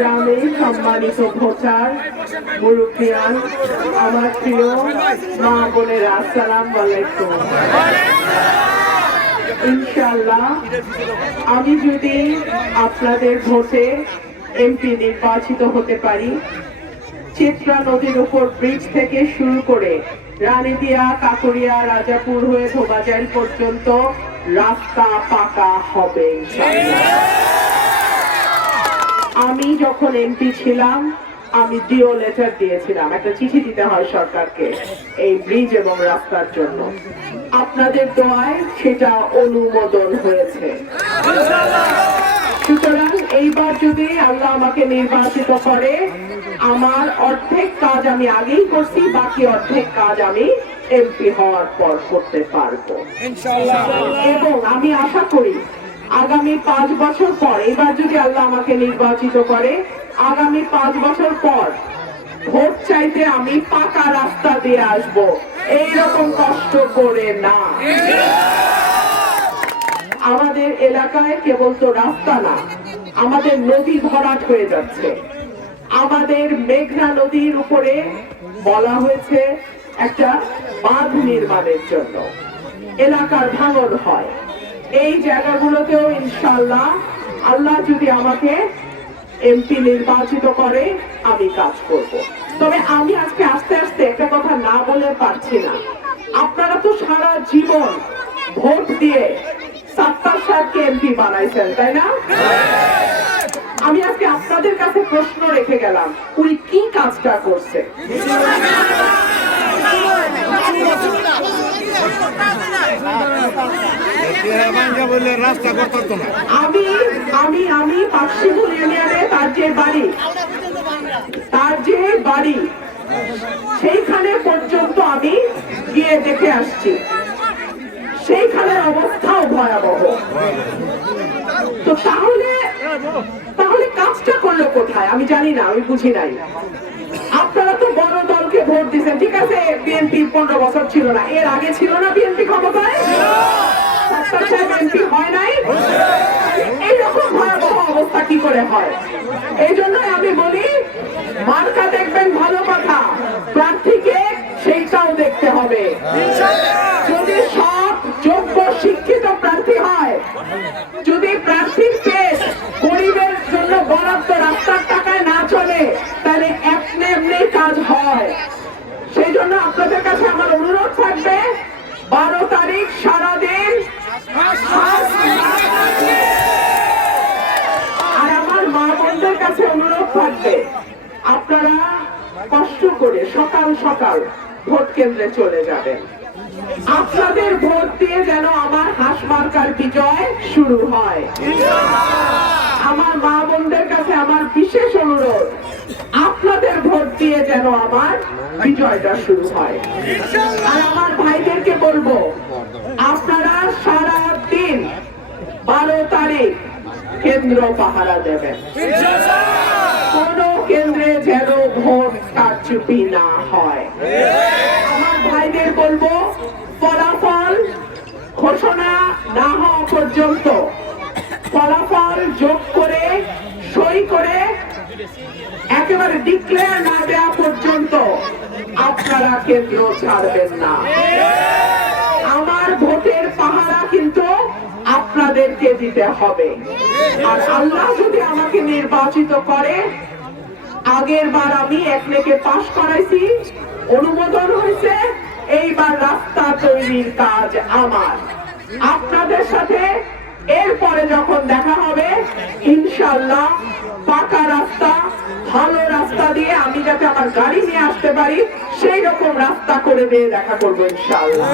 গ্রামে সম্মানিত ভোটার মুরুকিয়ান আমার প্রিয় মা বোনের, আসসালাম ইনশাল্লাহ আমি যদি আপনাদের ভোটে এমপি নির্বাচিত হতে পারি, চিত্রা নদীর উপর ব্রিজ থেকে শুরু করে রানীদিয়া কাকুরিয়া, রাজাপুর হয়ে ধোবাজাইল পর্যন্ত রাস্তা পাকা হবে, ইনশাআল্লাহ। আমি যখন এমপি ছিলাম আমি ডিও লেটার দিয়েছিলাম। একটা চিঠি দিতে হয় সরকারকে এই ব্রিজ এবং রাস্তার জন্য। আপনাদের দোয়ায় সেটা অনুমোদন হয়েছে। সুতরাং এইবার যদি আল্লাহ আমাকে নির্বাচিত করে আমার অর্ধেক কাজ আমি আগেই করছি বাকি অর্ধেক কাজ আমি এমপি হওয়ার পর করতে পারব। এবং আমি আশা করি আগামী পাঁচ বছর পর, এবার যদি আল্লাহ আমাকে নির্বাচিত করে, আগামী পাঁচ বছর পর, ভোট চাইতে আমি পাকা রাস্তা দিয়ে আসব। এইরকম কষ্ট করে না। আমাদের এলাকায় কেবল তো রাস্তা না, আমাদের নদী ভরাট হয়ে যাচ্ছে। আমাদের মেঘনা নদীর উপরে বলা হয়েছে একটা বাঁধ নির্মাণের জন্য। এলাকার ভাঙন হয়। এই জায়গাগুলোতেও ইনশাল্লাহ আল্লাহ যদি আমাকে এমপি নির্বাচিত করে, আমি কাজ করব। তবে আমি আজকে আস্তে আস্তে একটা কথা না বলে পারছি না। আপনারা তো সারা জীবন ভোট দিয়ে সাত্তার সাহেবকে এমপি বানাইছেন, তাই না? আমি আজকে আপনাদের কাছে প্রশ্ন রেখে গেলাম, উনি কি কাজটা করছে? আমি আমি আমি পাকশিপুর ইউনিয়নে তার যে বাড়ি। তার যে বাড়ি, সেইখানে পর্যন্ত আমি গিয়ে দেখে আসছি। সেইখানের অবস্থাও ভয়াবহ। তো তাহলে তাহলে কাজটা করল কোথায়? আমি জানি না, আমি বুঝি নাই। আপনারা তো বড় দলকে ভোট দিচ্ছেন ঠিক আছে, বিএনপি পনেরো বছর ছিল না। এর আগে ছিল না বিএনপি ক্ষমতায়? এই জন্যই আমি বলি দেখবেন ভালো কথা। সেইটাও দেখতে হবে। যদি সব যোগ্য, শিক্ষিত প্রার্থী হয় যদি প্রার্থীর পেশ গরিবের জন্য বরাদ্দ রাস্তার টাকায় না চলে তাহলে এমনি এমনি কাজ হয় সেই জন্য আপনাদের কাছে আমার অনুরোধ থাকবে বারো তারিখ সারাদিন আর আমার মা বোনদের কাছে অনুরোধ থাকবে, আপনারা কষ্ট করে সকাল সকাল ভোট কেন্দ্রে চলে যাবেন। আপনাদের ভোট দিয়ে যেন আমার হাঁস মার্কার বিজয় শুরু হয়। আমার মা বোনদের কাছে আমার বিশেষ অনুরোধ আপনাদের ভোট দিয়ে যেন আমার বিজয়টা শুরু হয়। আর আমার ভাইদেরকে বলব আপনারা সারা দিন বারো তারিখ কেন্দ্র পাহারা দেবেন। কোন কেন্দ্রে যেন ভোট কারচুপি না হয়। আমার ভাইদের বলব ফলাফল ঘোষণা না হওয়া পর্যন্ত ফলাফল যোগ করে, সই করে একেবারে ডিক্লেয়ার না দেওয়া পর্যন্ত আপনারা কেন্দ্র ছাড়বেন না। আমার ভোটের পাহারা কিন্তু আপনাদেরকে দিতে হবে। আর আল্লাহ যদি আমাকে নির্বাচিত করে, আগের বার আমি একলেকে পাশ করাইছি, অনুমোদন হয়েছে, এইবার রাস্তা তৈরির কাজ আমার। আপনাদের সাথে এরপরে যখন দেখা হবে ইনশাল্লাহ পাকা রাস্তা, ভালো রাস্তা দিয়ে আমি যাতে আমার গাড়ি নিয়ে আসতে পারি, সেই রকম রাস্তা করে দিয়ে দেখা করব ইনশাল্লাহ